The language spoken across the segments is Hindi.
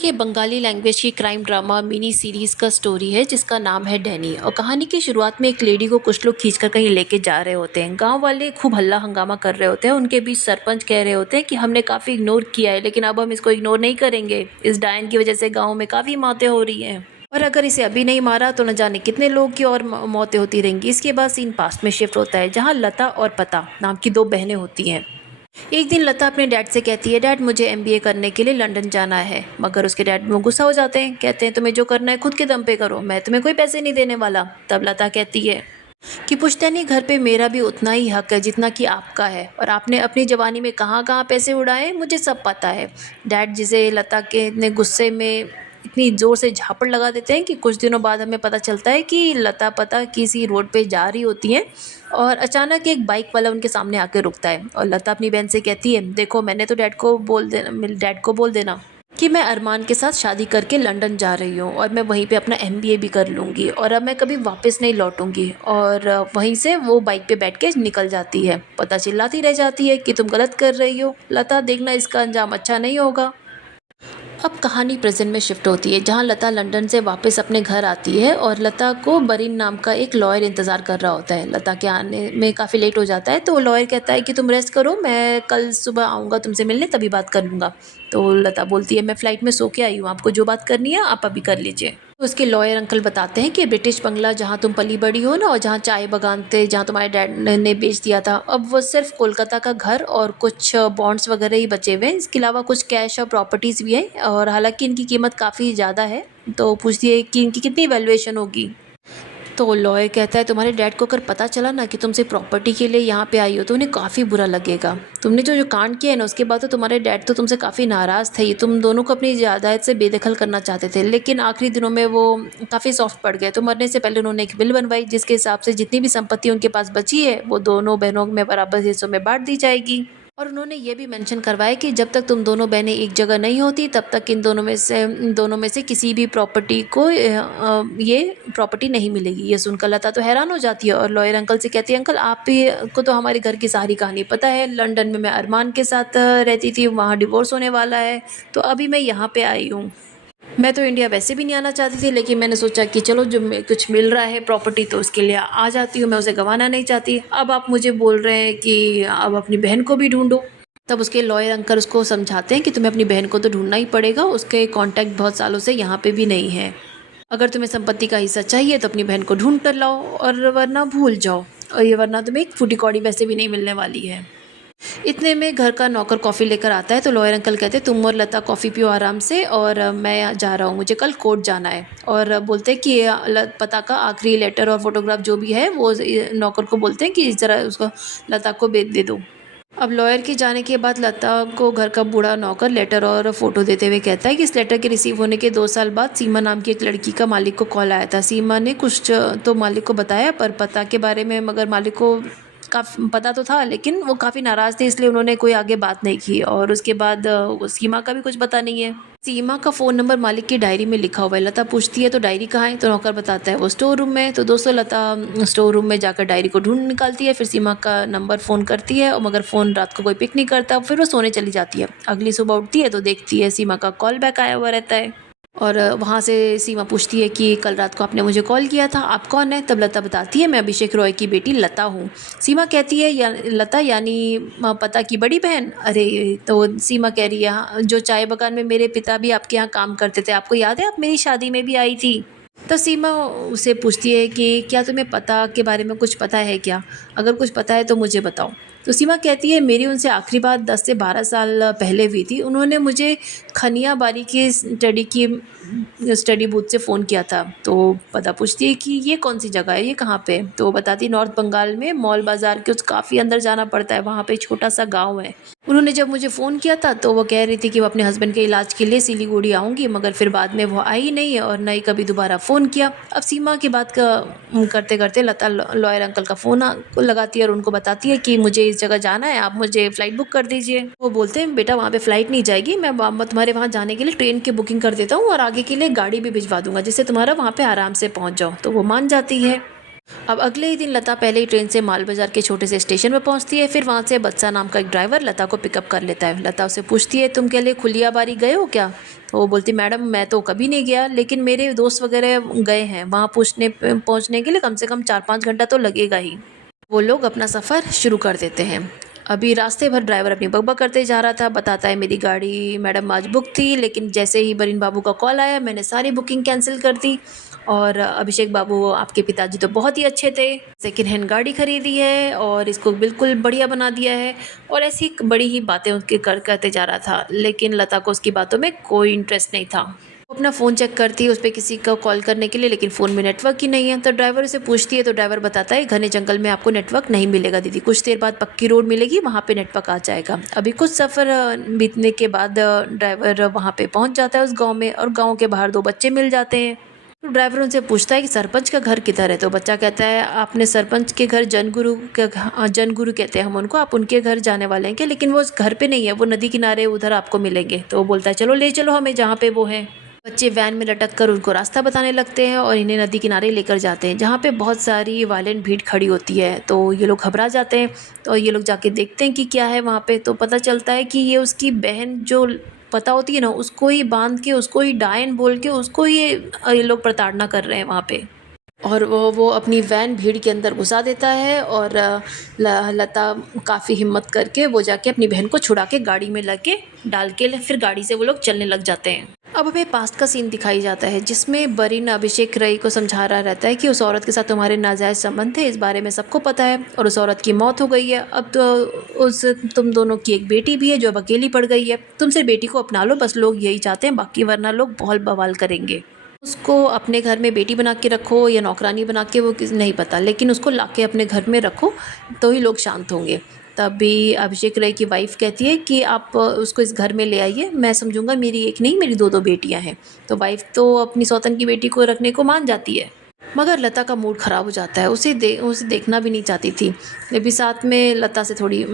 ये बंगाली लैंग्वेज की क्राइम ड्रामा मिनी सीरीज का स्टोरी है जिसका नाम है डैनी। और कहानी की शुरुआत में एक लेडी को कुछ लोग खींचकर कहीं लेके जा रहे होते हैं। गांव वाले खूब हल्ला हंगामा कर रहे होते हैं। उनके बीच सरपंच कह रहे होते हैं कि हमने काफी इग्नोर किया है, लेकिन अब हम इसको इग्नोर नहीं करेंगे। इस डायन की वजह से गाँव में काफी मौतें हो रही हैं और अगर इसे अभी नहीं मारा तो न जाने कितने लोग की और मौतें होती रहेंगी। इसके बाद सीन पास्ट में शिफ्ट होता है जहाँ लता और पता नाम की दो बहनें होती हैं। एक दिन लता अपने डैड से कहती है, डैड मुझे एमबीए करने के लिए लंदन जाना है। मगर उसके डैड में गुस्सा हो जाते हैं, कहते हैं तुम्हें जो करना है खुद के दम पे करो, मैं तुम्हें कोई पैसे नहीं देने वाला। तब लता कहती है कि पुश्तैनी घर पे मेरा भी उतना ही हक है जितना कि आपका है, और आपने अपनी जवानी में कहाँ कहाँ पैसे उड़ाए मुझे सब पता है। डैड जिसे लता के इतने गुस्से में इतनी ज़ोर से झापड़ लगा देते हैं कि कुछ दिनों बाद हमें पता चलता है कि लता पता किसी रोड पे जा रही होती हैं और अचानक एक बाइक वाला उनके सामने आके रुकता है। और लता अपनी बहन से कहती है, देखो मैंने तो डैड को बोल देना कि मैं अरमान के साथ शादी करके लंदन जा रही हूँ और मैं वहीं पे अपना एमबीए भी कर लूँगी और अब मैं कभी वापस नहीं लौटूंगी। और वहीं से वो बाइक पे बैठ के निकल जाती है। पता चिल्लाती रह जाती है कि तुम गलत कर रही हो लता, देखना इसका अंजाम अच्छा नहीं होगा। अब कहानी प्रेजेंट में शिफ्ट होती है जहां लता लंदन से वापस अपने घर आती है और लता को बरीन नाम का एक लॉयर इंतज़ार कर रहा होता है। लता के आने में काफ़ी लेट हो जाता है तो वो लॉयर कहता है कि तुम रेस्ट करो, मैं कल सुबह आऊँगा तुमसे मिलने, तभी बात कर लूँगा। तो लता बोलती है, मैं फ़्लाइट में सो के आई हूँ, आपको जो बात करनी है आप अभी कर लीजिए। तो उसके लॉयर अंकल बताते हैं कि ब्रिटिश बंगला जहाँ तुम पली बड़ी हो ना, और जहाँ चाय बगान थे जहाँ तुम्हारे डैड ने बेच दिया था, अब वो सिर्फ कोलकाता का घर और कुछ बॉन्ड्स वगैरह ही बचे हुए हैं। इसके अलावा कुछ कैश और प्रॉपर्टीज़ भी हैं और हालांकि इनकी कीमत काफ़ी ज़्यादा है। तो पूछती है कि इनकी कितनी वैल्यूएशन होगी। तो लॉयर कहता है, तुम्हारे डैड को अगर पता चला ना कि तुम सिर्फ प्रॉपर्टी के लिए यहाँ पे आई हो तो उन्हें काफ़ी बुरा लगेगा। तुमने जो जो कांड किया है ना, उसके बाद तो तुम्हारे डैड तो तुमसे काफ़ी नाराज़ थे। तुम दोनों को अपनी जायदाद से बेदखल करना चाहते थे, लेकिन आखिरी दिनों में वो काफ़ी सॉफ्ट पड़ गए। तो मरने से पहले उन्होंने एक विल बनवाई जिसके हिसाब से जितनी भी संपत्ति उनके पास बची है वो दोनों बहनों में बराबर हिस्सों में बांट दी जाएगी। और उन्होंने ये भी मेंशन करवाया कि जब तक तुम दोनों बहनें एक जगह नहीं होती तब तक इन दोनों में से किसी भी प्रॉपर्टी को ये प्रॉपर्टी नहीं मिलेगी। ये सुनकर लता तो हैरान हो जाती है और लॉयर अंकल से कहती है, अंकल आप ही को तो हमारे घर की सारी कहानी पता है। लंदन में मैं अरमान के साथ रहती थी, वहाँ डिवोर्स होने वाला है, तो अभी मैं यहाँ पे आई हूँ। मैं तो इंडिया वैसे भी नहीं आना चाहती थी, लेकिन मैंने सोचा कि चलो जो कुछ मिल रहा है प्रॉपर्टी तो उसके लिए आ जाती हूँ, मैं उसे गंवाना नहीं चाहती। अब आप मुझे बोल रहे हैं कि अब अपनी बहन को भी ढूंढो। तब उसके लॉयर अंकल उसको समझाते हैं कि तुम्हें अपनी बहन को तो ढूंढना ही पड़ेगा, उसके कांटेक्ट बहुत सालों से यहाँ पे भी नहीं है। अगर तुम्हें संपत्ति का हिस्सा चाहिए तो अपनी बहन को ढूंढ कर लाओ और वरना भूल जाओ, और ये वरना तुम्हें एक फूटी कौड़ी वैसे भी नहीं मिलने वाली है। इतने में घर का नौकर कॉफ़ी लेकर आता है तो लॉयर अंकल कहते, तुम और लता कॉफ़ी पियो आराम से, और मैं जा रहा हूँ, मुझे कल कोर्ट जाना है। और बोलते हैं कि पता का आखिरी लेटर और फोटोग्राफ जो भी है वो नौकर को बोलते हैं कि ज़रा उसको लता को दे दो। अब लॉयर के जाने के बाद लता को घर का बूढ़ा नौकर लेटर और फोटो देते हुए कहता है कि इस लेटर के रिसीव होने के 2 साल बाद सीमा नाम की एक लड़की का मालिक को कॉल आया था। सीमा ने कुछ तो मालिक को बताया पर पता के बारे में, मगर मालिक को पता तो था लेकिन वो काफ़ी नाराज़ थे इसलिए उन्होंने कोई आगे बात नहीं की। और उसके बाद सीमा का भी कुछ पता नहीं है। सीमा का फ़ोन नंबर मालिक की डायरी में लिखा हुआ है। लता पूछती है तो डायरी कहाँ है, तो नौकर बताता है वो स्टोर रूम में। तो दोस्तों लता स्टोर रूम में जाकर डायरी को ढूंढ निकालती है, फिर सीमा का नंबर फ़ोन करती है, और मगर फ़ोन रात को कोई पिक नहीं करता। फिर वो सोने चली जाती है। अगली सुबह उठती है तो देखती है सीमा का कॉल बैक आया हुआ रहता है। और वहाँ से सीमा पूछती है कि कल रात को आपने मुझे कॉल किया था, आप कौन है। तब लता बताती है, मैं अभिषेक रॉय की बेटी लता हूँ। सीमा कहती है, लता यानी पता की बड़ी बहन। अरे तो सीमा कह रही है, हाँ, जो चाय बगान में मेरे पिता भी आपके यहाँ काम करते थे, आपको याद है आप मेरी शादी में भी आई थी। तो सीमा उसे पूछती है कि क्या तुम्हें पता के बारे में कुछ पता है क्या, अगर कुछ पता है तो मुझे बताओ। तो सीमा कहती है, मेरी उनसे आखिरी बात 10 से 12 साल पहले हुई थी। उन्होंने मुझे खनिया बारी की स्टडी बूथ से फ़ोन किया था। तो पता पूछती है कि ये कौन सी जगह है, ये कहाँ पे। तो वो बताती है, नॉर्थ बंगाल में मॉल बाज़ार के काफ़ी अंदर जाना पड़ता है, वहाँ पे एक छोटा सा गाँव है। उन्होंने जब मुझे फ़ोन किया था तो वो कह रही थी कि वो अपने हस्बैंड के इलाज के लिए सिलीगुड़ी आऊँगी, मगर फिर बाद में वो आई नहीं और न ही कभी दोबारा फ़ोन किया। अब सीमा की बात करते करते लता लॉयर अंकल का फ़ोन लगाती है और उनको बताती है कि मुझे इस जगह जाना है, आप मुझे फ़्लाइट बुक कर दीजिए। वो बोलते हैं, बेटा वहाँ पे फ़्लाइट नहीं जाएगी, मैं तुम्हारे वहाँ जाने के लिए ट्रेन की बुकिंग कर देता हूँ और आगे के लिए गाड़ी भी भिजवा दूंगा जिससे तुम्हारा वहाँ पे आराम से पहुँच जाओ। तो वो मान जाती है। अब अगले ही दिन लता पहले ही ट्रेन से माल बाजार के छोटे से स्टेशन पर पहुंचती है। फिर वहां से बत्सा नाम का एक ड्राइवर लता को पिकअप कर लेता है। लता उसे पूछती है, तुम के लिए खुलियाबारी गए हो क्या? तो वो बोलती, मैडम मैं तो कभी नहीं गया, लेकिन मेरे दोस्त वगैरह गए हैं, वहाँ पहुँचने के लिए कम से कम 4-5 घंटा तो लगेगा ही। वो लोग अपना सफ़र शुरू कर देते हैं। अभी रास्ते भर ड्राइवर अपनी बकबक करते जा रहा था। बताता है, मेरी गाड़ी मैडम आज बुक थी, लेकिन जैसे ही बरीन बाबू का कॉल आया मैंने सारी बुकिंग कैंसिल कर दी। और अभिषेक बाबू, आपके पिताजी तो बहुत ही अच्छे थे, सेकेंड हैंड गाड़ी खरीदी है और इसको बिल्कुल बढ़िया बना दिया है। और ऐसी बड़ी ही बातें उनके करते जा रहा था, लेकिन लता को उसकी बातों में कोई इंटरेस्ट नहीं था। वो अपना फ़ोन चेक करती है उस पर किसी को कॉल करने के लिए, लेकिन फ़ोन में नेटवर्क ही नहीं है। तो ड्राइवर से पूछती है, तो ड्राइवर बताता है, घने जंगल में आपको नेटवर्क नहीं मिलेगा दीदी, कुछ देर बाद पक्की रोड मिलेगी, वहाँ पे नेटवर्क आ जाएगा। अभी कुछ सफ़र बीतने के बाद ड्राइवर वहाँ पे पहुँच जाता है उस गाँव में, और गाँव के बाहर दो बच्चे मिल जाते हैं। तो ड्राइवर उनसे पूछता है कि सरपंच का घर किधर है? तो बच्चा कहता है, आपने सरपंच के घर जनगुरु कहते हैं हम उनको, आप उनके घर जाने वाले हैं क्या? लेकिन वो उस घर पे नहीं है, वो नदी किनारे उधर आपको मिलेंगे। तो वो बोलता है, चलो ले चलो हमें जहाँ पे वो है। बच्चे वैन में लटक कर उनको रास्ता बताने लगते हैं और इन्हें नदी किनारे लेकर जाते हैं, जहाँ पे बहुत सारी वायलेंट भीड़ खड़ी होती है। तो ये लोग घबरा जाते हैं, तो ये लोग जाके देखते हैं कि क्या है वहाँ पे। तो पता चलता है कि ये उसकी बहन जो पता होती है ना, उसको ही बांध के, उसको ही डायन बोल के, उसको ही ये लोग प्रताड़ना कर रहे हैं वहाँ पे। और वो अपनी वैन भीड़ के अंदर घुसा देता है, और लता काफ़ी हिम्मत करके वो जाके अपनी बहन को छुड़ा के गाड़ी में लगे डाल के फिर गाड़ी से वो लोग चलने लग जाते हैं। अब हमें पास्ट का सीन दिखाई जाता है, जिसमें बरीन अभिषेक रई को समझा रहा रहता है कि उस औरत के साथ तुम्हारे नाजायज़ संबंध थे, इस बारे में सबको पता है, और उस औरत की मौत हो गई है। अब तो उस तुम दोनों की एक बेटी भी है जो अब अकेली पड़ गई है। तुम सिर्फ बेटी को अपना लो, बस लोग यही चाहते हैं, बाकी वरना लोग बहुत बवाल करेंगे। उसको अपने घर में बेटी बना के रखो या नौकरानी बना के, वो नहीं पता, लेकिन उसको लाके अपने घर में रखो, तो ही लोग शांत होंगे। तभी अभिषेक राय की वाइफ कहती है कि आप उसको इस घर में ले आइए, मैं समझूंगा, मेरी एक नहीं मेरी दो दो बेटियां हैं। तो वाइफ तो अपनी सौतन की बेटी को रखने को मान जाती है, मगर लता का मूड ख़राब हो जाता है। उसे देखना भी नहीं चाहती थी। ये भी साथ में लता थोड़ी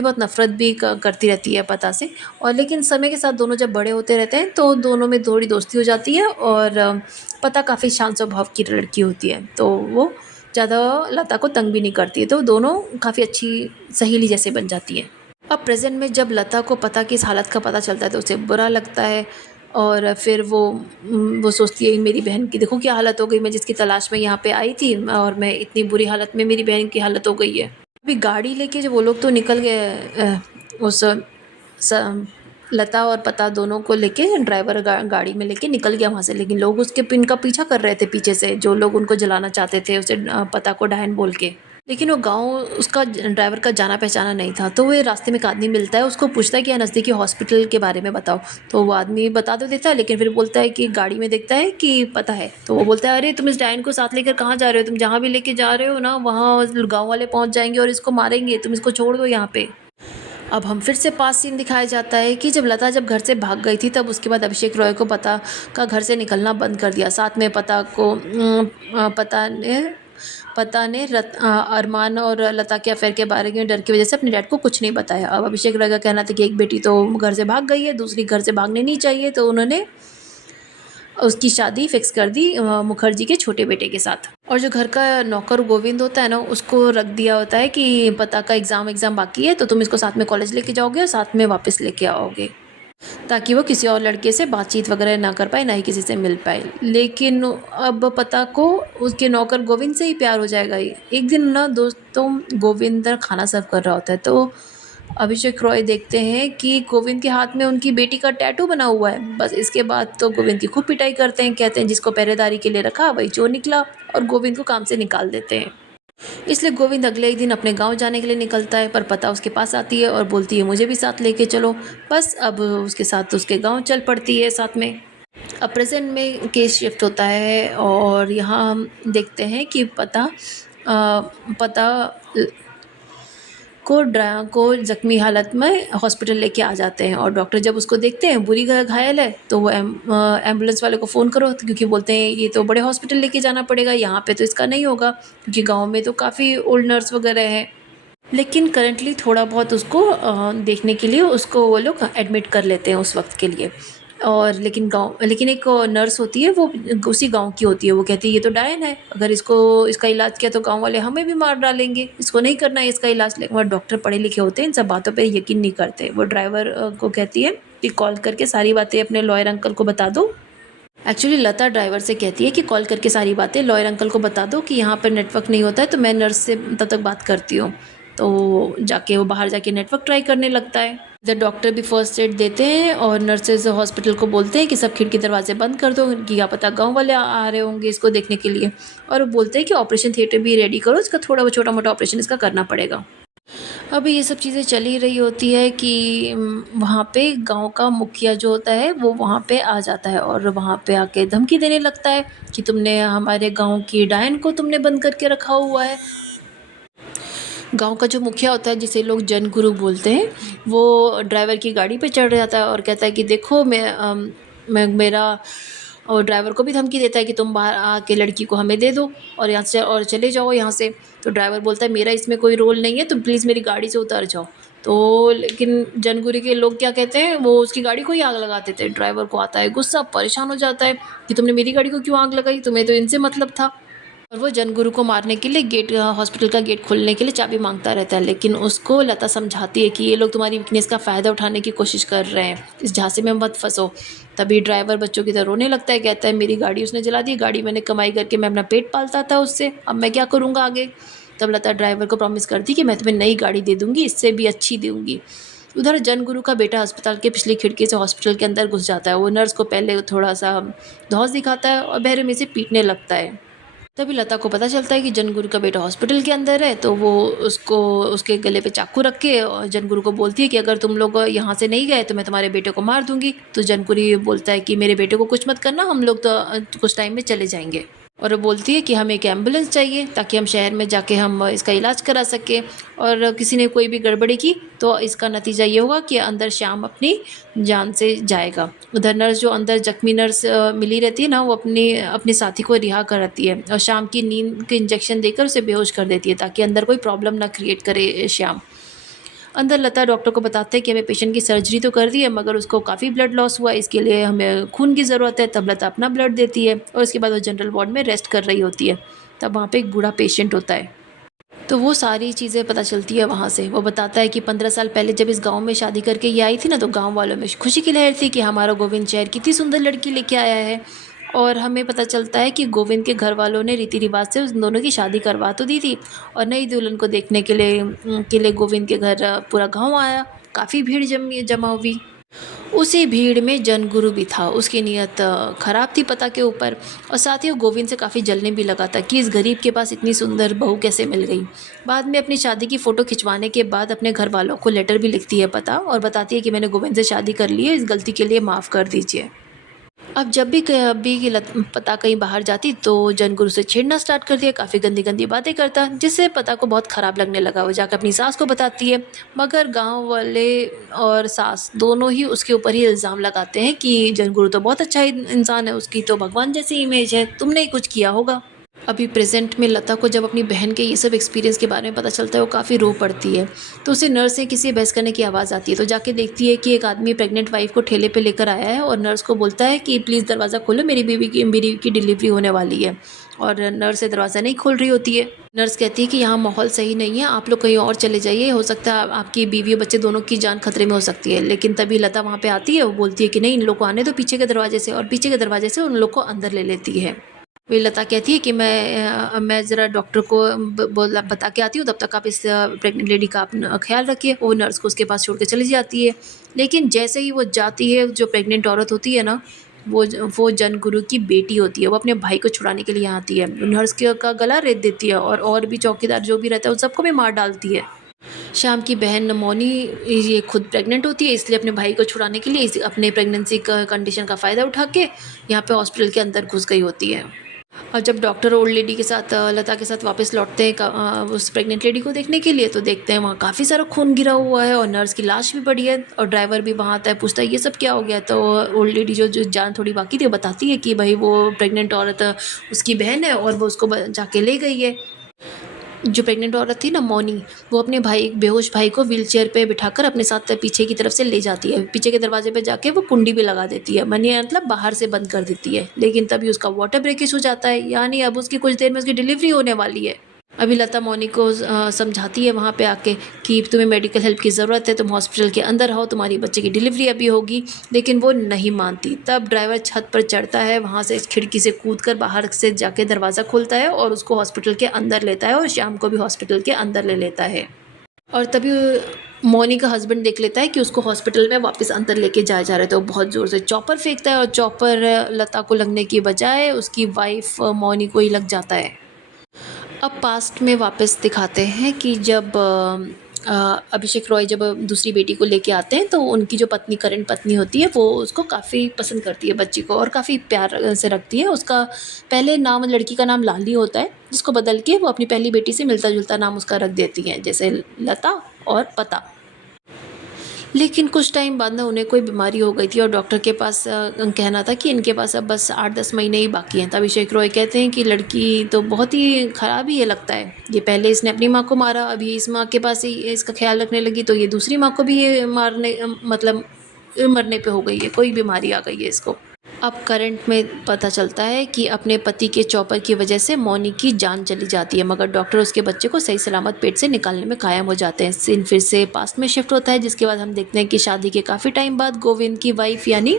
बहुत नफ़रत भी करती रहती है पता से। और लेकिन समय के साथ दोनों जब बड़े होते रहते हैं तो दोनों में थोड़ी दोस्ती हो जाती है, और पता काफ़ी शांत स्वभाव की लड़की होती है, तो वो ज़्यादा लता को तंग भी नहीं करती है। तो दोनों काफ़ी अच्छी सहेली जैसे बन जाती हैं। अब प्रेजेंट में जब लता को पता की इस हालत का पता चलता है तो उसे बुरा लगता है, और फिर वो सोचती है, मेरी बहन की देखो क्या हालत हो गई, मैं जिसकी तलाश में यहाँ पे आई थी और मैं इतनी बुरी हालत में, मेरी बहन की हालत हो गई है। अभी गाड़ी लेके जब वो लोग तो निकल गए, उस लता और पता दोनों को लेके ड्राइवर गाड़ी में लेके निकल गया वहाँ से, लेकिन लोग उसके इनका पीछा कर रहे थे पीछे से, जो लोग उनको जलाना चाहते थे उसे पता को डायन बोल के। लेकिन वो गांव उसका ड्राइवर का जाना पहचाना नहीं था। तो वो रास्ते में एक आदमी मिलता है, उसको पूछता है कि यहाँ नज़दीकी हॉस्पिटल के बारे में बताओ। तो वो आदमी बता तो देता है, लेकिन फिर बोलता है कि गाड़ी में देखता है कि पता है। तो वो बोलता है, अरे तुम इस डायन को साथ लेकर कहाँ जा रहे हो? तुम जहाँ भी लेके जा रहे हो ना, वहाँ गाँव वाले पहुँच जाएंगे और इसको मारेंगे, तुम इसको छोड़ दो यहाँ पे। अब हम फिर से पास सीन दिखाया जाता है कि जब घर से भाग गई थी, तब उसके बाद अभिषेक रॉय को पता का घर से निकलना बंद कर दिया। साथ में पता ने अरमान और लता के अफेयर के बारे में डर की वजह से अपने डैड को कुछ नहीं बताया। अब अभिषेक रॉय का कहना था कि एक बेटी तो घर से भाग गई है, दूसरी घर से भागने नहीं चाहिए, तो उन्होंने उसकी शादी फिक्स कर दी मुखर्जी के छोटे बेटे के साथ। और जो घर का नौकर गोविंद होता है ना, उसको रख दिया होता है कि पता का एग्ज़ाम बाकी है, तो तुम इसको साथ में कॉलेज लेके जाओगे और साथ में वापस लेके आओगे, ताकि वो किसी और लड़के से बातचीत वगैरह ना कर पाए, ना ही किसी से मिल पाए। लेकिन अब पता को उसके नौकर गोविंद से ही प्यार हो जाएगा। एक दिन ना दोस्तों, गोविंद खाना सर्व कर रहा होता है, तो अभिषेक रॉय देखते हैं कि गोविंद के हाथ में उनकी बेटी का टैटू बना हुआ है। बस इसके बाद तो गोविंद की खूब पिटाई करते हैं, कहते हैं जिसको पहरेदारी के लिए रखा वही चोर निकला, और गोविंद को काम से निकाल देते हैं। इसलिए गोविंद अगले ही दिन अपने गांव जाने के लिए निकलता है, पर पता उसके पास आती है और बोलती है, मुझे भी साथ लेके चलो। बस अब उसके साथ उसके गांव चल पड़ती है साथ में। अब प्रेजेंट में केस शिफ्ट होता है, और यहाँ हम देखते हैं कि पता को जख्मी हालत में हॉस्पिटल लेके आ जाते हैं, और डॉक्टर जब उसको देखते हैं बुरी घायल है, तो वो एम्बुलेंस वाले को फ़ोन करो, क्योंकि बोलते हैं ये तो बड़े हॉस्पिटल लेके जाना पड़ेगा, यहाँ पे तो इसका नहीं होगा, क्योंकि गांव में तो काफ़ी ओल्ड नर्स वगैरह हैं। लेकिन करंटली थोड़ा बहुत उसको देखने के लिए उसको वो लोग एडमिट कर लेते हैं उस वक्त के लिए। और लेकिन एक नर्स होती है, वो उसी गाँव की होती है, वो कहती है ये तो डायन है, अगर इसको इसका इलाज किया तो गाँव वाले हमें भी मार डालेंगे, इसको नहीं करना है इसका इलाज। लेकिन वो डॉक्टर पढ़े लिखे होते हैं, इन सब बातों पे यकीन नहीं करते। वो ड्राइवर को कहती है कि कॉल करके सारी बातें अपने लॉयर अंकल को बता दो। एक्चुअली लता ड्राइवर से कहती है कि कॉल करके सारी बातें लॉयर अंकल को बता दो कि यहाँ पर नेटवर्क नहीं होता है, तो मैं नर्स से तब तक बात करती हूँ। तो जाके वो बाहर जाके नेटवर्क ट्राई करने लगता है। इधर डॉक्टर भी फर्स्ट एड देते हैं और नर्सेज हॉस्पिटल को बोलते हैं कि सब खिड़की दरवाजे बंद कर दो, कि क्या पता गांव वाले आ रहे होंगे इसको देखने के लिए। और वो बोलते हैं कि ऑपरेशन थिएटर भी रेडी करो, इसका थोड़ा बहुत छोटा मोटा ऑपरेशन इसका करना पड़ेगा। अभी ये सब चीज़ें चल ही रही होती है कि वहाँ पे गाँव का मुखिया जो होता है वो वहाँ पे आ जाता है और वहाँ पे आके धमकी देने लगता है कि तुमने हमारे गाँव की डायन को तुमने बंद करके रखा हुआ है। गाँव का जो मुखिया होता है, जिसे लोग जन गुरु बोलते हैं, वो ड्राइवर की गाड़ी पे चढ़ जाता है और कहता है कि देखो मैं मेरा और ड्राइवर को भी धमकी देता है कि तुम बाहर आके लड़की को हमें दे दो और यहाँ से और चले जाओ यहाँ से। तो ड्राइवर बोलता है मेरा इसमें कोई रोल नहीं है, तुम प्लीज़ मेरी गाड़ी से उतर जाओ। तो लेकिन जनगुरी के लोग क्या कहते हैं, वो उसकी गाड़ी को ही आग लगा देते हैं। ड्राइवर को आता है गुस्सा, परेशान हो जाता है कि तुमने मेरी गाड़ी को क्यों आग लगाई, तुम्हें तो इनसे मतलब था। और वो जनगुरु को मारने के लिए हॉस्पिटल का गेट खोलने के लिए चाबी मांगता रहता है, लेकिन उसको लता समझाती है कि ये लोग तुम्हारी वीकनेस का फ़ायदा उठाने की कोशिश कर रहे हैं, इस झांसे में मत फंसो। तभी ड्राइवर बच्चों की तरह रोने लगता है, कहता है मेरी गाड़ी उसने जला दी, गाड़ी मैंने कमाई करके मैं अपना पेट पालता था उससे, अब मैं क्या करूँगा आगे। तब लता ड्राइवर को प्रॉमिस करती कि मैं तुम्हें नई गाड़ी दे दूँगी, इससे भी अच्छी दूँगी। उधर जनगुरु का बेटा अस्पताल के पिछली खिड़की से हॉस्पिटल के अंदर घुस जाता है। वो नर्स को पहले थोड़ा सा धौंस दिखाता है और बेरहमी से पीटने लगता है। तभी लता को पता चलता है कि जनगुरु का बेटा हॉस्पिटल के अंदर है, तो वो उसको उसके गले पे चाकू रख के और जनगुरु को बोलती है कि अगर तुम लोग यहाँ से नहीं गए तो मैं तुम्हारे बेटे को मार दूंगी। तो जनगुरु ये बोलता है कि मेरे बेटे को कुछ मत करना, हम लोग तो कुछ टाइम में चले जाएंगे। और वो बोलती है कि हमें एक एम्बुलेंस चाहिए ताकि हम शहर में जाके हम इसका इलाज करा सकें, और किसी ने कोई भी गड़बड़ी की तो इसका नतीजा ये होगा कि अंदर श्याम अपनी जान से जाएगा। उधर नर्स जो अंदर जख्मी नर्स मिली रहती है ना, वो अपने साथी को रिहा कराती है और शाम की नींद के इंजेक्शन देकर उसे बेहोश कर देती है ताकि अंदर कोई प्रॉब्लम ना क्रिएट करे श्याम। अंदर लता डॉक्टर को बताते हैं कि हमें पेशेंट की सर्जरी तो कर दी है, मगर उसको काफ़ी ब्लड लॉस हुआ है, इसके लिए हमें खून की ज़रूरत है। तब लता अपना ब्लड देती है और उसके बाद वो जनरल वार्ड में रेस्ट कर रही होती है। तब वहाँ पे एक बूढ़ा पेशेंट होता है, तो वो सारी चीज़ें पता चलती है वहाँ से। वो बताता है कि 15 साल पहले जब इस गांव में शादी करके ये आई थी ना, तो गांव वालों में खुशी की लहर थी कि हमारा गोविंद शहर कितनी सुंदर लड़की लेके आया है। और हमें पता चलता है कि गोविंद के घर वालों ने रीति रिवाज से उन दोनों की शादी करवा तो दी थी, और नई दुल्हन को देखने के लिए गोविंद के घर पूरा गांव आया। काफ़ी भीड़ जमा हुई। उसी भीड़ में जनगुरु भी था। उसकी नीयत खराब थी पता के ऊपर, और साथ ही वो गोविंद से काफ़ी जलने भी लगा था कि इस गरीब के पास इतनी सुंदर बहू कैसे मिल गई। बाद में अपनी शादी की फ़ोटो खिंचवाने के बाद अपने घर वालों को लेटर भी लिखती है पता, और बताती है कि मैंने गोविंद से शादी कर ली है, इस गलती के लिए माफ़ कर दीजिए। अब जब भी पता कहीं बाहर जाती तो जनगुरु से छेड़ना स्टार्ट कर दिया, काफ़ी गंदी गंदी बातें करता, जिससे पता को बहुत ख़राब लगने लगा। वो जाकर अपनी सास को बताती है, मगर गांव वाले और सास दोनों ही उसके ऊपर ही इल्ज़ाम लगाते हैं कि जनगुरु तो बहुत अच्छा इंसान है, उसकी तो भगवान जैसी इमेज है, तुमने ही कुछ किया होगा। अभी प्रेजेंट में लता को जब अपनी बहन के ये सब एक्सपीरियंस के बारे में पता चलता है, वो काफ़ी रो पड़ती है। तो उसे नर्स से किसी बहस करने की आवाज़ आती है, तो जाके देखती है कि एक आदमी प्रेग्नेंट वाइफ को ठेले पे लेकर आया है और नर्स को बोलता है कि प्लीज़ दरवाज़ा खोलो, मेरी बेबी की डिलीवरी होने वाली है। और नर्स से दरवाज़ा नहीं खोल रही होती है। नर्स कहती है कि यहाँ माहौल सही नहीं है, आप लोग कहीं और चले जाइए, हो सकता है आपकी बीवी और बच्चे दोनों की जान खतरे में हो सकती है। लेकिन तभी लता वहाँ पे आती है, वो बोलती है कि नहीं, इन लोग को आने दो पीछे के दरवाजे से, और पीछे के दरवाजे से उन लोग को अंदर ले लेती है। वही लता कहती है कि मैं ज़रा डॉक्टर को बोला बता के आती हूँ, तब तक आप इस प्रेग्नेंट लेडी का अपना ख्याल रखिए। वो नर्स को उसके पास छोड़ के चली जाती है। लेकिन जैसे ही वो जाती है, जो प्रेग्नेंट औरत होती है ना, वो जनगुरु की बेटी होती है। वो अपने भाई को छुड़ाने के लिए यहाँ आती है, नर्स का गला रेत देती है और भी चौकीदार जो भी रहता है उन सबको भी मार डालती है। शाम की बहन मौनी ये खुद प्रेग्नेंट होती है, इसलिए अपने भाई को छुड़ाने के लिए अपने प्रेगनेंसी का कंडीशन का फ़ायदा उठा के यहाँ पे हॉस्पिटल के अंदर घुस गई होती है। और जब डॉक्टर ओल्ड लेडी के साथ लता के साथ वापस लौटते हैं उस प्रेग्नेंट लेडी को देखने के लिए, तो देखते हैं वहाँ काफ़ी सारा खून गिरा हुआ है और नर्स की लाश भी पड़ी है। और ड्राइवर भी वहाँ आता है, पूछता है ये सब क्या हो गया। तो ओल्ड लेडी जो जान थोड़ी बाकी थी, वो बताती है कि भाई वो प्रेग्नेंट औरत उसकी बहन है और वो उसको जाके ले गई है। जो प्रेग्नेंट औरत थी ना मौनी, वो अपने भाई एक बेहोश भाई को व्हीलचेयर पे बिठाकर अपने साथ पीछे की तरफ से ले जाती है। पीछे के दरवाजे पे जाके वो कुंडी भी लगा देती है, मानिए मतलब बाहर से बंद कर देती है। लेकिन तभी उसका वाटर ब्रेकेज हो जाता है, यानी अब उसकी कुछ देर में उसकी डिलीवरी होने वाली है। अभी लता मौनी को समझाती है वहाँ पे आके कि तुम्हें मेडिकल हेल्प की ज़रूरत है, तुम हॉस्पिटल के अंदर आओ, तुम्हारी बच्चे की डिलीवरी अभी होगी। लेकिन वो नहीं मानती। तब ड्राइवर छत पर चढ़ता है, वहाँ से खिड़की से कूदकर बाहर से जाके दरवाज़ा खोलता है और उसको हॉस्पिटल के अंदर लेता है और श्याम को भी हॉस्पिटल के अंदर ले लेता है। और तभी मौनी का हस्बैंड देख लेता है कि उसको हॉस्पिटल में वापस अंदर लेके जाया जा रहा है, तो वो बहुत ज़ोर से चॉपर फेंकता है और चॉपर लता को लगने की बजाय उसकी वाइफ मौनी को ही लग जाता है। अब पास्ट में वापस दिखाते हैं कि जब अभिषेक रॉय जब दूसरी बेटी को लेके आते हैं, तो उनकी जो पत्नी करंट पत्नी होती है वो उसको काफ़ी पसंद करती है बच्ची को और काफ़ी प्यार से रखती है। उसका पहले नाम लड़की का नाम लाली होता है, जिसको बदल के वो अपनी पहली बेटी से मिलता जुलता नाम उसका रख देती हैं, जैसे लता और पता। लेकिन कुछ टाइम बाद ना उन्हें कोई बीमारी हो गई थी और डॉक्टर के पास कहना था कि इनके पास अब बस 8-10 महीने ही बाकी हैं। तब अभिषेक रॉय कहते हैं कि लड़की तो बहुत ही ख़राब ही है लगता है। ये पहले इसने अपनी माँ को मारा, अभी इस माँ के पास ही इसका ख़्याल रखने लगी, तो ये दूसरी माँ को भी ये मारने मतलब मरने पे हो गई है, कोई बीमारी आ गई है इसको। अब करंट में पता चलता है कि अपने पति के चॉपर की वजह से मौनी की जान चली जाती है, मगर डॉक्टर उसके बच्चे को सही सलामत पेट से निकालने में कायम हो जाते हैं। सीन फिर से पास्ट में शिफ्ट होता है, जिसके बाद हम देखते हैं कि शादी के काफ़ी टाइम बाद गोविंद की वाइफ यानी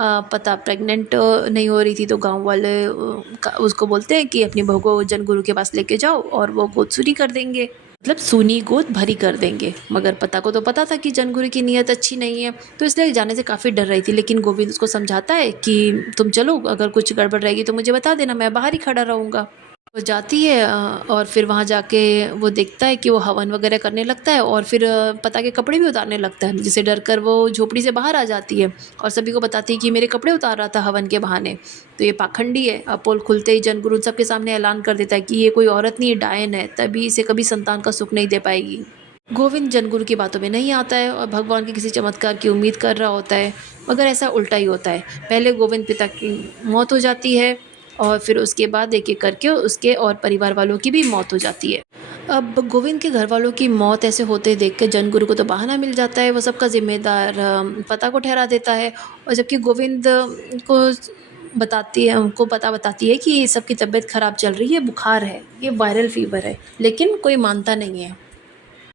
पता प्रेग्नेंट नहीं हो रही थी, तो गांव वाले उसको बोलते हैं कि अपनी बहू को जन गुरु के पास लेके जाओ और वो गोद सूनी कर देंगे, मतलब सूनी गोद भरी कर देंगे। मगर पता को तो पता था कि जनगुरु की नीयत अच्छी नहीं है, तो इसलिए जाने से काफ़ी डर रही थी। लेकिन गोविंद उसको समझाता है कि तुम चलो, अगर कुछ गड़बड़ रहेगी तो मुझे बता देना, मैं बाहर ही खड़ा रहूँगा। वो जाती है और फिर वहाँ जाके वो देखता है कि वो हवन वगैरह करने लगता है और फिर पता के कपड़े भी उतारने लगता है, जिसे डर कर वो झोपड़ी से बाहर आ जाती है और सभी को बताती है कि मेरे कपड़े उतार रहा था हवन के बहाने। तो ये पाखंडी है। अब पोल खुलते ही जनगुरु सबके सामने ऐलान कर देता है कि ये कोई औरत नहीं, डायन है, तभी इसे कभी संतान का सुख नहीं दे पाएगी। गोविंद जनगुरु की बातों में नहीं आता है और भगवान के किसी चमत्कार की उम्मीद कर रहा होता है, मगर ऐसा उल्टा ही होता है। पहले गोविंद पिता की मौत हो जाती है और फिर उसके बाद एक-एक करके उसके और परिवार वालों की भी मौत हो जाती है। अब गोविंद के घर वालों की मौत ऐसे होते देख के जनगुरु को तो बहाना मिल जाता है, वो सबका ज़िम्मेदार पता को ठहरा देता है और जबकि गोविंद को बताती है, उनको पता बताती है कि सबकी तबीयत ख़राब चल रही है, बुखार है, ये वायरल फ़ीवर है, लेकिन कोई मानता नहीं है।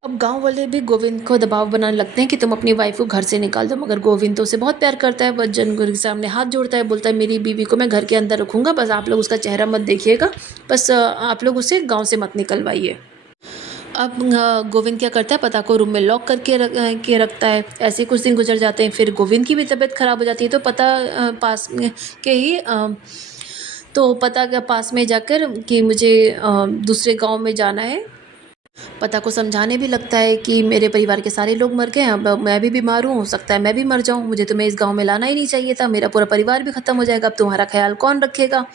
अब गाँव वाले भी गोविंद को दबाव बनाने लगते हैं कि तुम अपनी वाइफ़ को घर से निकाल दो, मगर गोविंद तो उसे बहुत प्यार करता है। वह जनगुरु के सामने हाथ जोड़ता है, बोलता है मेरी बीवी को मैं घर के अंदर रखूँगा, बस आप लोग उसका चेहरा मत देखिएगा, बस आप लोग उसे गाँव से मत निकलवाइए। अब गोविंद क्या करता है, पता को रूम में लॉक करके रखता है। ऐसे कुछ दिन गुजर जाते हैं, फिर गोविंद की भी तबीयत ख़राब हो जाती है, तो पता पास में के ही तो पता के पास में जाकर कि मुझे दूसरे गाँव में जाना है। पता को समझाने भी लगता है कि मेरे परिवार के सारे लोग मर गए हैं, अब मैं भी बीमार हूँ, हो सकता है मैं भी मर जाऊँ, मुझे तुम्हें इस गाँव में लाना ही नहीं चाहिए था, मेरा पूरा परिवार भी ख़त्म हो जाएगा, अब तुम्हारा ख़्याल कौन रखेगा?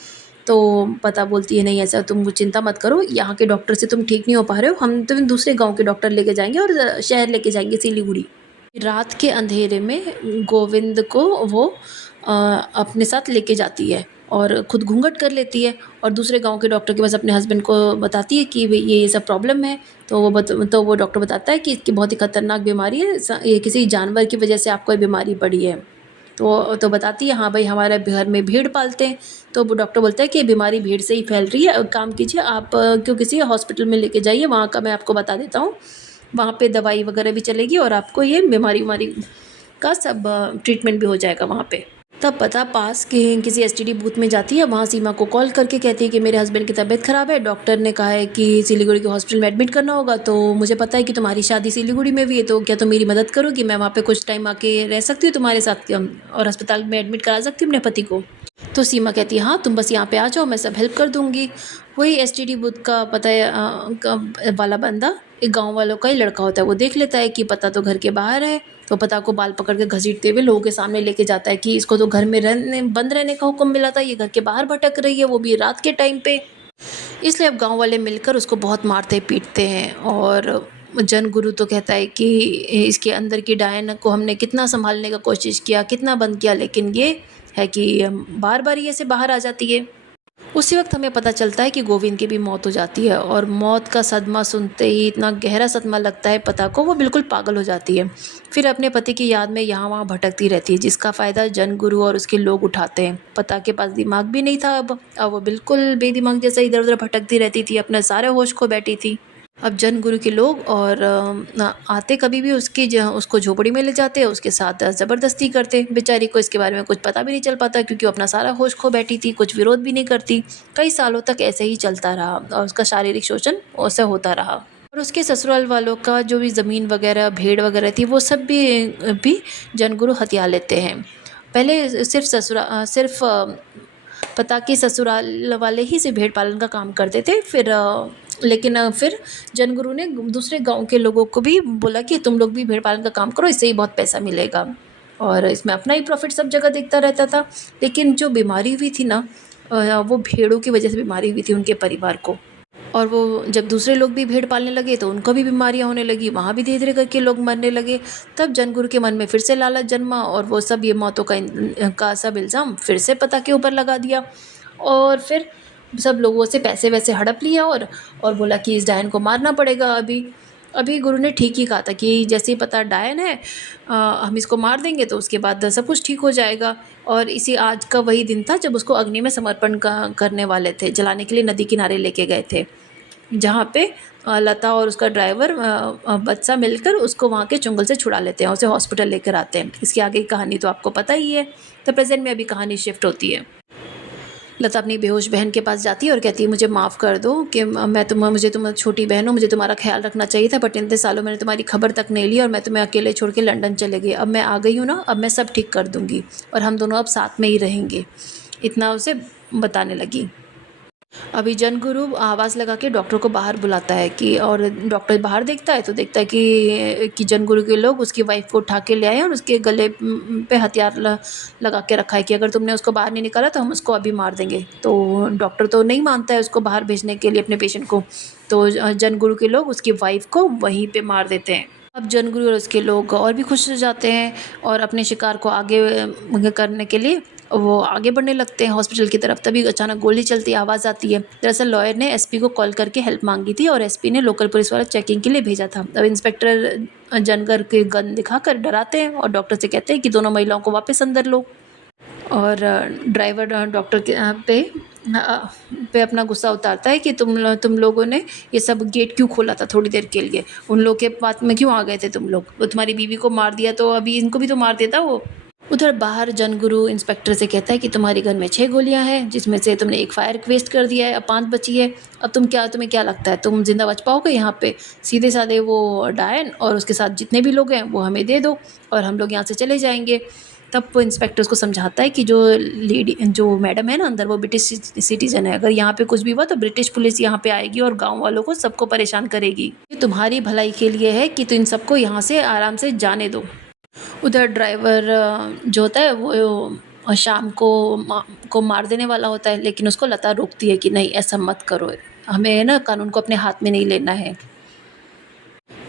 तो पता बोलती है नहीं, ऐसा तुम चिंता मत करो, यहाँ के डॉक्टर से तुम ठीक नहीं हो पा रहे हो, हम तुम्हें दूसरे गाँव के डॉक्टर लेके जाएँगे और शहर लेके जाएँगे सिलीगुड़ी। रात के अंधेरे में गोविंद को वो अपने साथ लेके जाती है और खुद घूँघट कर लेती है और दूसरे गाँव के डॉक्टर के पास अपने हस्बैंड को बताती है कि भई ये सब प्रॉब्लम है। तो वो डॉक्टर बताता है कि इसकी बहुत ही खतरनाक बीमारी है, ये किसी जानवर की वजह से आपको ये बीमारी पड़ी है। तो बताती है हाँ भाई, हमारे घर में भेड़ पालते हैं। तो वो डॉक्टर बोलता है कि ये बीमारी भेड़ से ही फैल रही है, काम कीजिए आप क्यों किसी हॉस्पिटल में लेके जाइए, वहाँ का मैं आपको बता देता हूँ। वहाँ पे दवाई वगैरह भी चलेगी और आपको ये बीमारी का सब ट्रीटमेंट भी हो जाएगा वहाँ पे। तब पता पास के किसी एसटीडी बूथ में जाती है, वहाँ सीमा को कॉल करके कहती है कि मेरे हस्बैंड की तबीयत ख़राब है, डॉक्टर ने कहा है कि सिलीगुड़ी के हॉस्पिटल में एडमिट करना होगा, तो मुझे पता है कि तुम्हारी शादी सिलीगुड़ी में भी है, तो क्या तुम मेरी मदद करोगी? मैं वहाँ पे कुछ टाइम आके रह सकती हूँ तुम्हारे साथ और अस्पताल में एडमिट करा सकती हूँ अपने पति को। तो सीमा कहती है हाँ, तुम बस यहाँ पे आ जाओ, मैं सब हेल्प कर दूँगी। वही एसटीडी बूथ का पता है वाला बंदा एक गाँव वालों का ही लड़का होता है, वो देख लेता है कि पता तो घर के बाहर है, तो पता को बाल पकड़ के घसीटते हुए लोगों के सामने लेके जाता है कि इसको तो घर में बंद रहने का हुक्म मिला था, ये घर के बाहर भटक रही है, वो भी रात के टाइम पे। इसलिए अब गाँव वाले मिलकर उसको बहुत मारते पीटते हैं और जन गुरु तो कहता है कि इसके अंदर की डायन को हमने कितना संभालने का कोशिश किया, कितना बंद किया, लेकिन ये है कि बार बार ये ऐसे बाहर आ जाती है। उसी वक़्त हमें पता चलता है कि गोविंद की भी मौत हो जाती है और मौत का सदमा सुनते ही इतना गहरा सदमा लगता है पता को, वो बिल्कुल पागल हो जाती है। फिर अपने पति की याद में यहाँ-वहाँ भटकती रहती है, जिसका फ़ायदा जनगुरु और उसके लोग उठाते हैं। पता के पास दिमाग भी नहीं था अब वो बिल्कुल बेदिमाग जैसे इधर-उधर भटकती रहती थी, अपने सारे होश खो बैठी थी। अब जन गुरु के लोग और आते कभी भी उसको झोपड़ी में ले जाते, उसके साथ ज़बरदस्ती करते। बेचारी को इसके बारे में कुछ पता भी नहीं चल पाता क्योंकि वो अपना सारा होश खो बैठी थी, कुछ विरोध भी नहीं करती। कई सालों तक ऐसे ही चलता रहा और उसका शारीरिक शोषण ऐसा होता रहा। और उसके ससुराल वालों का जो भी ज़मीन वगैरह, भेड़ वगैरह थी, वो सब भी जनगुरु हथिया लेते हैं। पहले सिर्फ़ पता कि ससुराल वाले ही से भेड़ पालन का काम करते थे। लेकिन फिर जनगुरु ने दूसरे गाँव के लोगों को भी बोला कि तुम लोग भी भेड़ पालन का काम करो, इससे ही बहुत पैसा मिलेगा। और इसमें अपना ही प्रॉफ़िट सब जगह दिखता रहता था। लेकिन जो बीमारी हुई थी ना, वो भेड़ों की वजह से बीमारी हुई थी उनके परिवार को। और वो जब दूसरे लोग भी भेड़ पालने लगे तो उनको भी बीमारियाँ होने लगी, वहाँ भी धीरे-धीरे करके लोग मरने लगे। तब जनगुरु के मन में फिर से लालच जन्मा और वो सब ये मौतों का सब इल्ज़ाम फिर से पता के ऊपर लगा दिया। और फिर सब लोगों से पैसे-वैसे हड़प लिया और बोला कि इस डायन को मारना पड़ेगा अभी। अभी गुरु ने ठीक ही कहा था कि जैसे ही पता डायन है, हम इसको मार देंगे तो उसके बाद सब कुछ ठीक हो जाएगा। और इसी आज का वही दिन था जब उसको अग्नि में समर्पण करने वाले थे, जलाने के लिए नदी किनारे लेके गए थे। जहाँ पे लता और उसका ड्राइवर बच्चा मिलकर उसको वहाँ के जंगल से छुड़ा लेते हैं, उसे हॉस्पिटल लेकर आते हैं। इसकी आगे की कहानी तो आपको पता ही है। तो प्रेज़ेंट में अभी कहानी शिफ्ट होती है। लता अपनी बेहोश बहन के पास जाती है और कहती है मुझे माफ़ कर दो कि मुझे तुम छोटी बहन हो, मुझे तुम्हारा ख़्याल रखना चाहिए था, बट इतने सालों मैंने तुम्हारी खबर तक नहीं ली और मैं तुम्हें अकेले छोड़ के लंदन चले गई। अब मैं आ गई हूँ ना, अब मैं सब ठीक कर दूँगी और हम दोनों अब साथ में ही रहेंगे। इतना उसे बताने लगी। अभी जनगुरु आवाज़ लगा के डॉक्टर को बाहर बुलाता है कि और डॉक्टर बाहर देखता है तो देखता है कि जनगुरु के लोग उसकी वाइफ़ को उठा के ले आए हैं और उसके गले पे हथियार लगा के रखा है कि अगर तुमने उसको बाहर नहीं निकाला तो हम उसको अभी मार देंगे। तो डॉक्टर तो नहीं मानता है उसको बाहर भेजने के लिए अपने पेशेंट को। तो जनगुरु के लोग उसकी वाइफ़ को वहीं पे मार देते हैं। अब जनगुरु और उसके लोग और भी खुश हो जाते हैं और अपने शिकार को आगे करने के लिए वो आगे बढ़ने लगते हैं हॉस्पिटल की तरफ। तभी अचानक गोली चलती आवाज़ आती है। दरअसल लॉयर ने एसपी को कॉल करके हेल्प मांगी थी और एसपी ने लोकल पुलिस वाला चेकिंग के लिए भेजा था। अब इंस्पेक्टर जनगर के गन दिखाकर डराते हैं और डॉक्टर से कहते हैं कि दोनों महिलाओं को वापस अंदर लो। और ड्राइवर डॉक्टर पे अपना गुस्सा उतारता है कि तुम लोगों ने ये सब गेट क्यों खोला था थोड़ी देर के लिए, उन लोग के बात में क्यों आ गए थे तुम लोग, वो तुम्हारी बीवी को मार दिया तो अभी इनको भी तो मार देता वो। उधर बाहर जनगुरु इंस्पेक्टर से कहता है कि तुम्हारी गन में 6 गोलियां हैं जिसमें से तुमने एक फायर वेस्ट कर दिया है, अब 5 बची है। अब तुम्हें क्या लगता है तुम जिंदा बच पाओगे यहाँ पे? सीधे साधे वो डायन और उसके साथ जितने भी लोग हैं वो हमें दे दो और हम लोग यहाँ से चले जाएंगे। तब वो इंस्पेक्टर उसको समझाता है कि जो मैडम है ना अंदर, वो ब्रिटिश सिटीजन है। अगर यहाँ पे कुछ भी हुआ तो ब्रिटिश पुलिस यहाँ पे आएगी और गांव वालों को सबको परेशान करेगी। ये तुम्हारी भलाई के लिए है कि तुम इन सबको यहाँ से आराम से जाने दो। उधर ड्राइवर जो होता है वो शाम को मार देने वाला होता है, लेकिन उसको लता रोकती है कि नहीं ऐसा मत करो, हमें ना कानून को अपने हाथ में नहीं लेना है।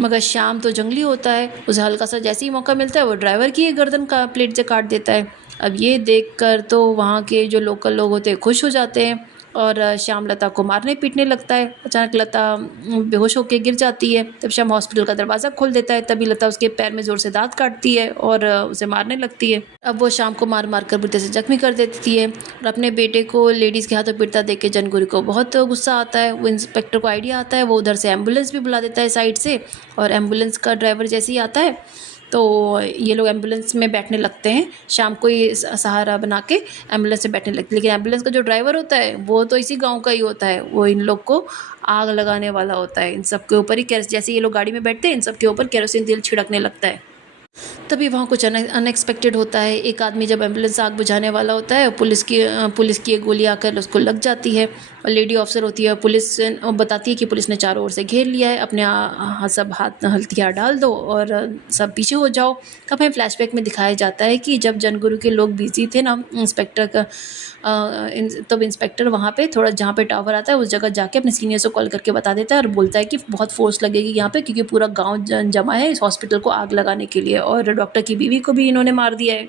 मगर श्याम तो जंगली होता है, उसे हल्का सा जैसे ही मौका मिलता है वो ड्राइवर की गर्दन का प्लेट से काट देता है। अब ये देखकर तो वहाँ के जो लोकल लोग होते हैं खुश हो जाते हैं और श्याम लता को मारने पीटने लगता है। अचानक लता बेहोश होकर गिर जाती है। तब श्याम हॉस्पिटल का दरवाज़ा खोल देता है। तभी लता उसके पैर में ज़ोर से दाँत काटती है और उसे मारने लगती है। अब वो श्याम को मार मार कर बुरी तरह से जख्मी कर देती है और अपने बेटे को लेडीज़ के हाथों पीटता देख के जनगुरु को बहुत गुस्सा आता है। वो इंस्पेक्टर को आइडिया आता है, वो उधर से एम्बुलेंस भी बुला देता है साइड से और एम्बुलेंस का ड्राइवर जैसे ही आता है तो ये लोग एम्बुलेंस में बैठने लगते हैं। शाम को ही सहारा बना के एम्बुलेंस में बैठने लगते हैं। लेकिन एम्बुलेंस का जो ड्राइवर होता है वो तो इसी गांव का ही होता है। वो इन लोग को आग लगाने वाला होता है। इन सब के ऊपर ही जैसे ये लोग गाड़ी में बैठते हैं इन सब के ऊपर केरोसिन तेल छिड़कने लगता है। तभी वहाँ कुछ अनएक्सपेक्टेड होता है। एक आदमी जब एम्बुलेंस आग बुझाने वाला होता है, पुलिस की एक गोली आकर उसको लग जाती है और लेडी ऑफिसर होती है। पुलिस बताती है कि पुलिस ने चारों ओर से घेर लिया है, अपने सब हाथ हथियार डाल दो और सब पीछे हो जाओ। तब हमें फ्लैशबैक में दिखाया जाता है कि जब जनगुरु के लोग बिजी थे ना, तब इंस्पेक्टर वहाँ पे थोड़ा जहाँ पे टावर आता है उस जगह जाके अपने सीनियर्स को कॉल करके बता देता है और बोलता है कि बहुत फोर्स लगेगी यहाँ पे क्योंकि पूरा गांव जमा है इस हॉस्पिटल को आग लगाने के लिए और डॉक्टर की बीवी को भी इन्होंने मार दिया है।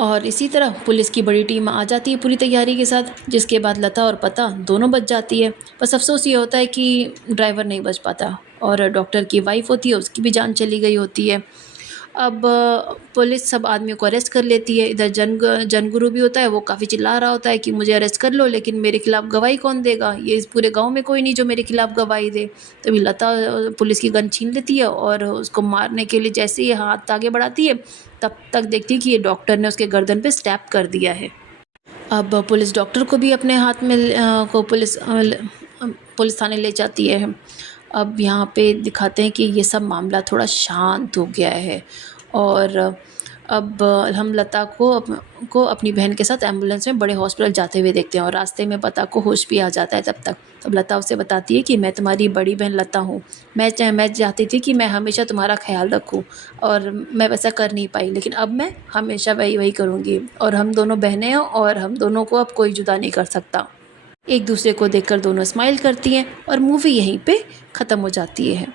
और इसी तरह पुलिस की बड़ी टीम आ जाती है पूरी तैयारी के साथ, जिसके बाद लता और पता दोनों बच जाती है। बस अफ़सोस ये होता है कि ड्राइवर नहीं बच पाता और डॉक्टर की वाइफ़ होती है, उसकी भी जान चली गई होती है। अब पुलिस सब आदमियों को अरेस्ट कर लेती है। इधर जनगुरु भी होता है, वो काफ़ी चिल्ला रहा होता है कि मुझे अरेस्ट कर लो, लेकिन मेरे खिलाफ़ गवाही कौन देगा? ये इस पूरे गाँव में कोई नहीं जो मेरे खिलाफ़ गवाही दे। तभी लता पुलिस की गन छीन लेती है और उसको मारने के लिए जैसे ही हाथ आगे बढ़ाती है, तब तक देखती है कि ये डॉक्टर ने उसके गर्दन पे स्टैब कर दिया है। अब पुलिस डॉक्टर को भी अपने हाथ में पुलिस थाने ले जाती है। अब यहाँ पे दिखाते हैं कि ये सब मामला थोड़ा शांत हो गया है और अब हम लता को अपनी बहन के साथ एम्बुलेंस में बड़े हॉस्पिटल जाते हुए देखते हैं और रास्ते में पता को होश भी आ जाता है तब तक। तब लता उसे बताती है कि मैं तुम्हारी बड़ी बहन लता हूँ। मैं चाहती थी कि मैं हमेशा तुम्हारा ख़्याल रखूँ और मैं वैसा कर नहीं पाई, लेकिन अब मैं हमेशा वही करूँगी और हम दोनों बहनें हैं और हम दोनों को अब कोई जुदा नहीं कर सकता। एक दूसरे को देखकर दोनों स्माइल करती हैं और मूवी यहीं पे ख़त्म हो जाती है।